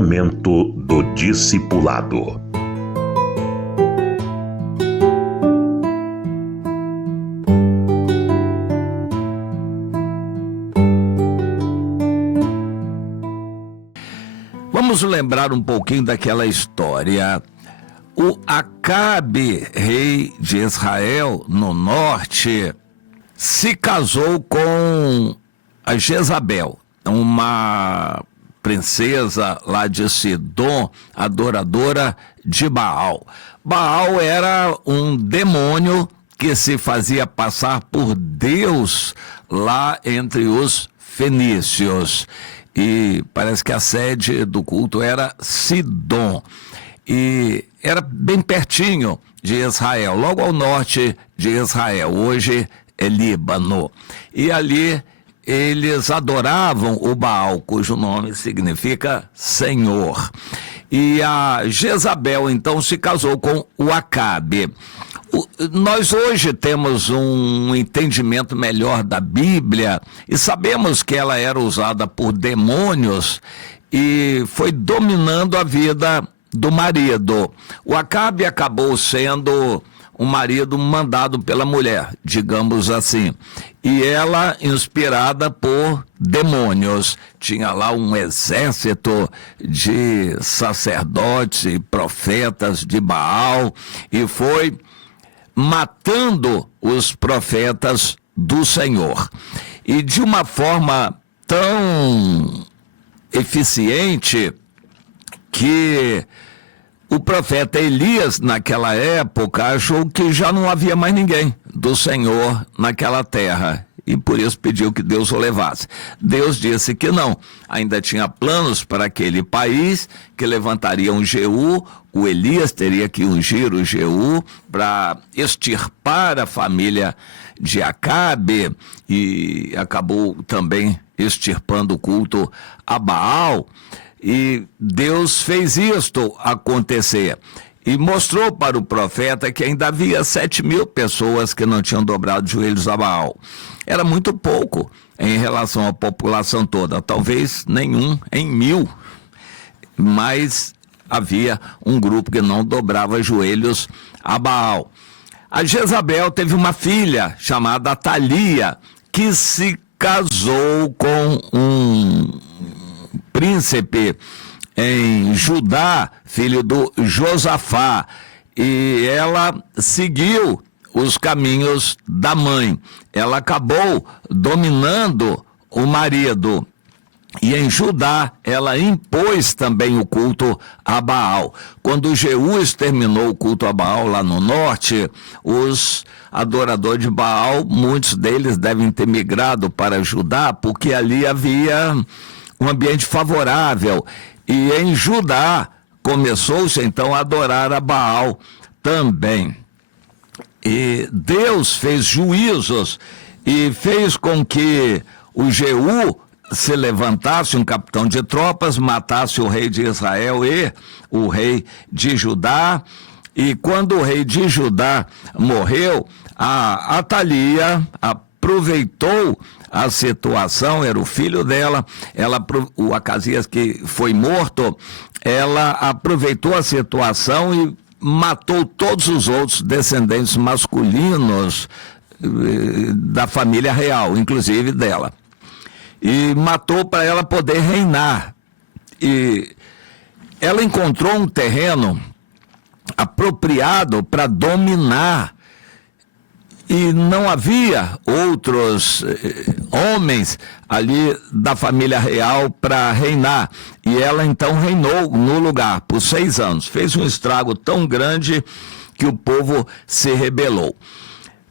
Momento do Discipulado. Vamos lembrar um pouquinho daquela história. O Acabe, rei de Israel, no norte, se casou com a Jezabel, uma princesa lá de Sidom, adoradora de Baal. Baal era um demônio que se fazia passar por Deus lá entre os fenícios. E parece que a sede do culto era Sidom. E era bem pertinho de Israel, logo ao norte de Israel. Hoje é Líbano. E ali eles adoravam o Baal, cujo nome significa Senhor. E a Jezabel, então, se casou com o Acabe. Nós hoje temos um entendimento melhor da Bíblia e sabemos que ela era usada por demônios e foi dominando a vida do marido. O Acabe acabou sendo um marido mandado pela mulher, digamos assim. E ela, inspirada por demônios, tinha lá um exército de sacerdotes e profetas de Baal e foi matando os profetas do Senhor. E de uma forma tão eficiente que o profeta Elias, naquela época, achou que já não havia mais ninguém do Senhor naquela terra. E por isso pediu que Deus o levasse. Deus disse que não. Ainda tinha planos para aquele país, que levantaria um Jeú. O Elias teria que ungir o Jeú para extirpar a família de Acabe. E acabou também extirpando o culto a Baal. E Deus fez isto acontecer. E mostrou para o profeta que ainda havia 7.000 pessoas que não tinham dobrado os joelhos a Baal. Era muito pouco em relação à população toda, talvez nenhum em 1.000. Mas havia um grupo que não dobrava joelhos a Baal. A Jezabel teve uma filha chamada Atalia, que se casou com um príncipe em Judá, filho do Josafá, e ela seguiu os caminhos da mãe. Ela acabou dominando o marido. E em Judá, ela impôs também o culto a Baal. Quando Jeú exterminou o culto a Baal lá no norte, os adoradores de Baal, muitos deles devem ter migrado para Judá, porque ali havia um ambiente favorável. E em Judá começou-se então a adorar a Baal também. E Deus fez juízos e fez com que o Jeú se levantasse, um capitão de tropas, matasse o rei de Israel e o rei de Judá. E quando o rei de Judá morreu, a Atalia aproveitou a situação, era o filho dela, o Acasias que foi morto, ela aproveitou a situação e matou todos os outros descendentes masculinos da família real, inclusive dela. E matou para ela poder reinar. E ela encontrou um terreno apropriado para dominar. E não havia outros homens ali da família real para reinar. E ela então reinou no lugar por 6 anos. Fez um estrago tão grande que o povo se rebelou.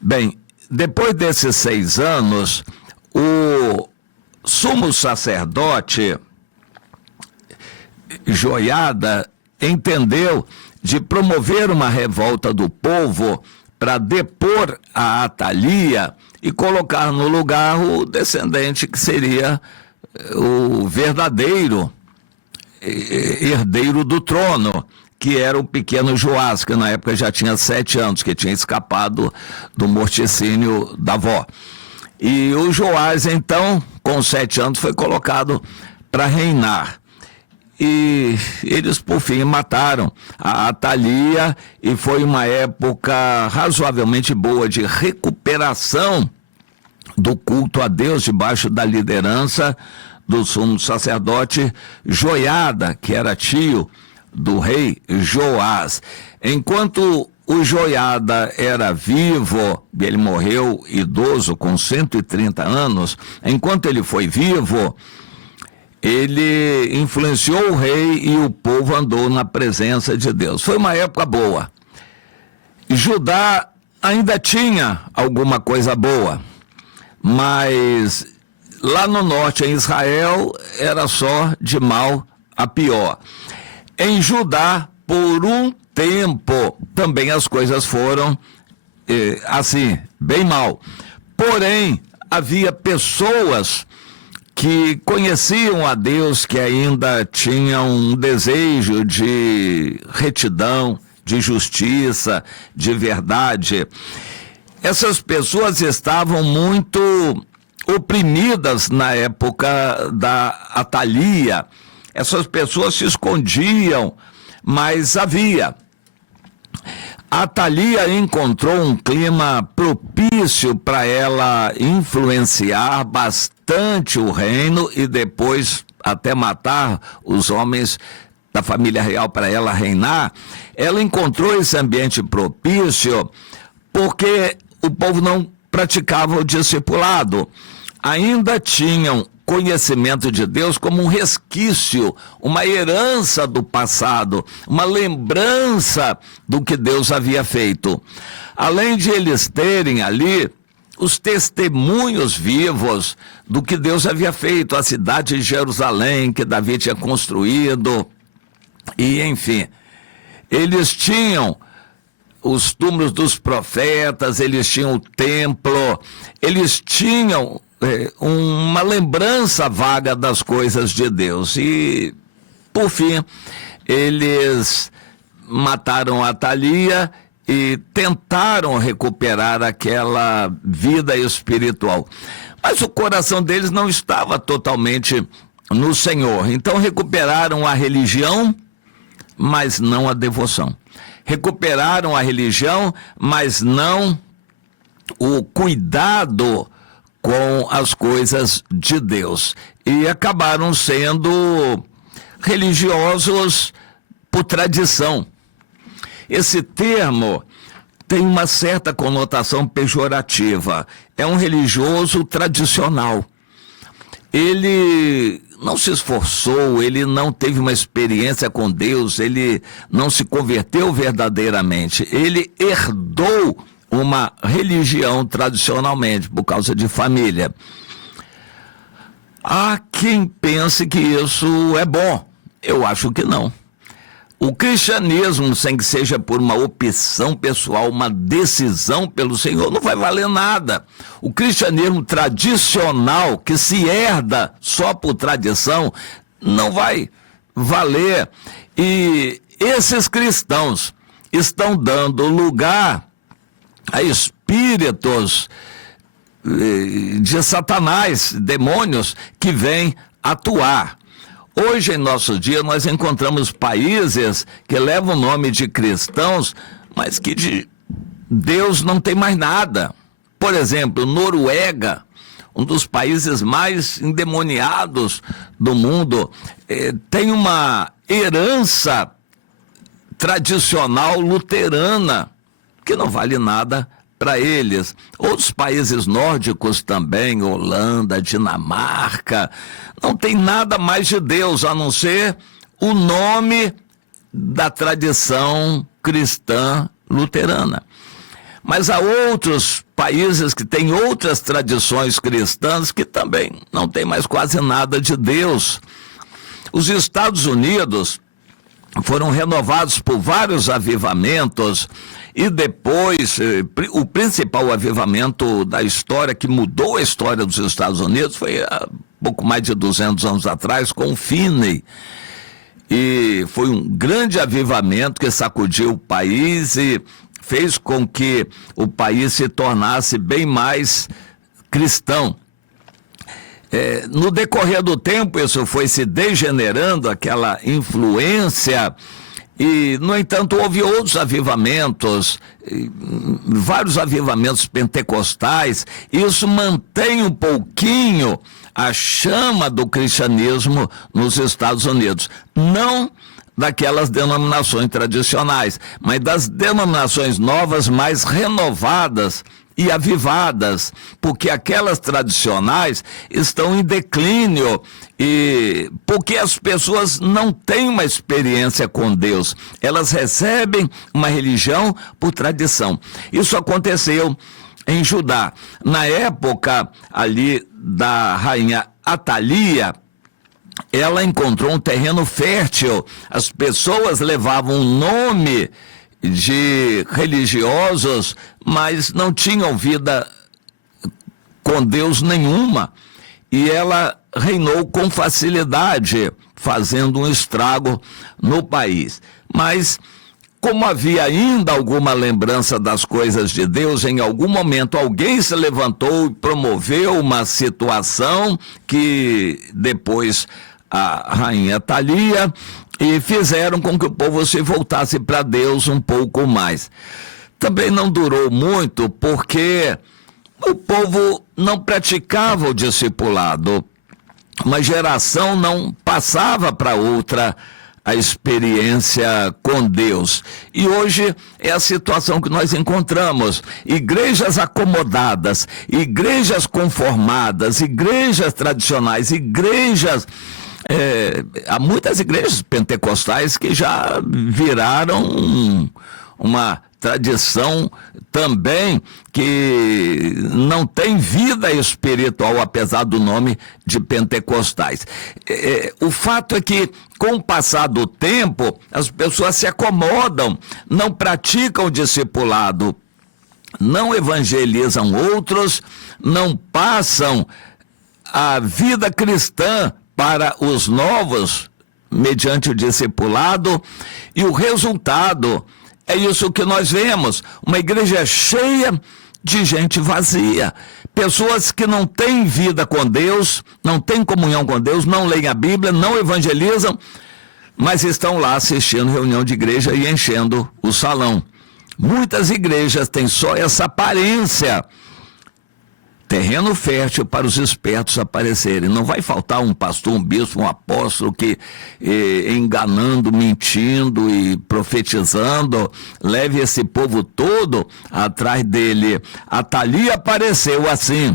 Bem, depois desses 6 anos, o sumo sacerdote Joiada entendeu de promover uma revolta do povo para depor a Atalia e colocar no lugar o descendente que seria o verdadeiro herdeiro do trono, que era o pequeno Joás, que na época já tinha 7 anos, que tinha escapado do morticínio da avó. E o Joás, então, com 7 anos, foi colocado para reinar. e eles, por fim, mataram a Atalia, e foi uma época razoavelmente boa de recuperação do culto a Deus debaixo da liderança do sumo sacerdote Joiada, que era tio do rei Joás. Enquanto o Joiada era vivo, ele morreu idoso com 130 anos, enquanto ele foi vivo, ele influenciou o rei e o povo andou na presença de Deus. Foi uma época boa. Judá ainda tinha alguma coisa boa, mas lá no norte, em Israel, era só de mal a pior. Em Judá, por um tempo, também as coisas foram assim, bem mal. Porém, havia pessoas que conheciam a Deus, que ainda tinham um desejo de retidão, de justiça, de verdade. Essas pessoas estavam muito oprimidas na época da Atalia. Essas pessoas se escondiam, mas havia. A Atalia encontrou um clima propício para ela influenciar bastante o reino e depois até matar os homens da família real para ela reinar. Ela encontrou esse ambiente propício porque o povo não praticava o discipulado. Ainda tinham conhecimento de Deus como um resquício, uma herança do passado, uma lembrança do que Deus havia feito. Além de eles terem ali os testemunhos vivos do que Deus havia feito, a cidade de Jerusalém que Davi tinha construído, e enfim, eles tinham os túmulos dos profetas, eles tinham o templo, eles tinham uma lembrança vaga das coisas de Deus. E, por fim, eles mataram a Atalia e tentaram recuperar aquela vida espiritual. Mas o coração deles não estava totalmente no Senhor. Então recuperaram a religião, mas não a devoção. Recuperaram a religião, mas não o cuidado com as coisas de Deus. E acabaram sendo religiosos por tradição. Esse termo tem uma certa conotação pejorativa. É um religioso tradicional. Ele não se esforçou, ele não teve uma experiência com Deus, ele não se converteu verdadeiramente. Ele herdou uma religião tradicionalmente, por causa de família. Há quem pense que isso é bom. Eu acho que não. O cristianismo, sem que seja por uma opção pessoal, uma decisão pelo Senhor, não vai valer nada. O cristianismo tradicional, que se herda só por tradição, não vai valer. E esses cristãos estão dando lugar a espíritos de Satanás, demônios, que vêm atuar. Hoje, em nosso dia, nós encontramos países que levam o nome de cristãos, mas que de Deus não tem mais nada. Por exemplo, Noruega, um dos países mais endemoniados do mundo, tem uma herança tradicional luterana, que não vale nada para eles. Outros países nórdicos também, Holanda, Dinamarca, não tem nada mais de Deus a não ser o nome da tradição cristã luterana. Mas há outros países que têm outras tradições cristãs que também não tem mais quase nada de Deus. Os Estados Unidos foram renovados por vários avivamentos. E depois, o principal avivamento da história, que mudou a história dos Estados Unidos, foi há pouco mais de 200 anos atrás, com o Finney. E foi um grande avivamento que sacudiu o país e fez com que o país se tornasse bem mais cristão. No decorrer do tempo, isso foi se degenerando, aquela influência, e, no entanto, houve outros avivamentos, vários avivamentos pentecostais. Isso mantém um pouquinho a chama do cristianismo nos Estados Unidos. Não daquelas denominações tradicionais, mas das denominações novas, mais renovadas e avivadas, porque aquelas tradicionais estão em declínio, e porque as pessoas não têm uma experiência com Deus, elas recebem uma religião por tradição. Isso aconteceu em Judá, na época ali da rainha Atalia. Ela encontrou um terreno fértil, as pessoas levavam o nome de religiosos, mas não tinham vida com Deus nenhuma, e ela reinou com facilidade, fazendo um estrago no país. Mas, como havia ainda alguma lembrança das coisas de Deus, em algum momento alguém se levantou e promoveu uma situação que depois a rainha Atalia, e fizeram com que o povo se voltasse para Deus um pouco mais. Também não durou muito, porque o povo não praticava o discipulado. Uma geração não passava para outra a experiência com Deus. E hoje é a situação que nós encontramos. Igrejas acomodadas, igrejas conformadas, igrejas tradicionais, igrejas... há muitas igrejas pentecostais que já viraram uma tradição também, que não tem vida espiritual, apesar do nome de pentecostais. O fato é que, com o passar do tempo, as pessoas se acomodam, não praticam o discipulado, não evangelizam outros, não passam a vida cristã para os novos, mediante o discipulado, e o resultado é isso que nós vemos: uma igreja cheia de gente vazia, pessoas que não têm vida com Deus, não têm comunhão com Deus, não leem a Bíblia, não evangelizam, mas estão lá assistindo reunião de igreja e enchendo o salão. Muitas igrejas têm só essa aparência. Terreno fértil para os espertos aparecerem. Não vai faltar um pastor, um bispo, um apóstolo que, enganando, mentindo e profetizando, leve esse povo todo atrás dele. Atalia apareceu assim.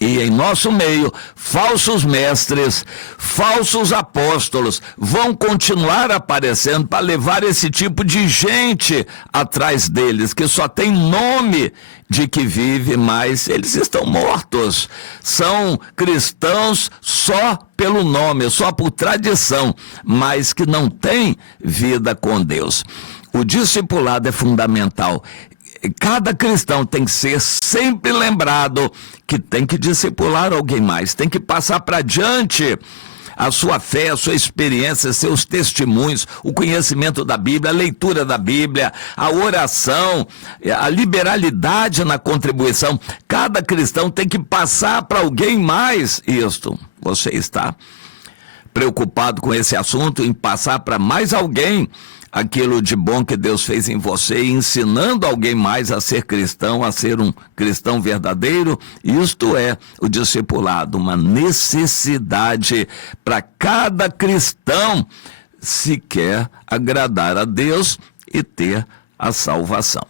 E em nosso meio, falsos mestres, falsos apóstolos vão continuar aparecendo para levar esse tipo de gente atrás deles, que só tem nome de que vive, mas eles estão mortos. São cristãos só pelo nome, só por tradição, mas que não têm vida com Deus. O discipulado é fundamental. Cada cristão tem que ser sempre lembrado que tem que discipular alguém mais, tem que passar para diante a sua fé, a sua experiência, seus testemunhos, o conhecimento da Bíblia, a leitura da Bíblia, a oração, a liberalidade na contribuição. Cada cristão tem que passar para alguém mais isto. Você está preocupado com esse assunto, em passar para mais alguém aquilo de bom que Deus fez em você, ensinando alguém mais a ser cristão, a ser um cristão verdadeiro? Isto é o discipulado, uma necessidade para cada cristão se quer agradar a Deus e ter a salvação.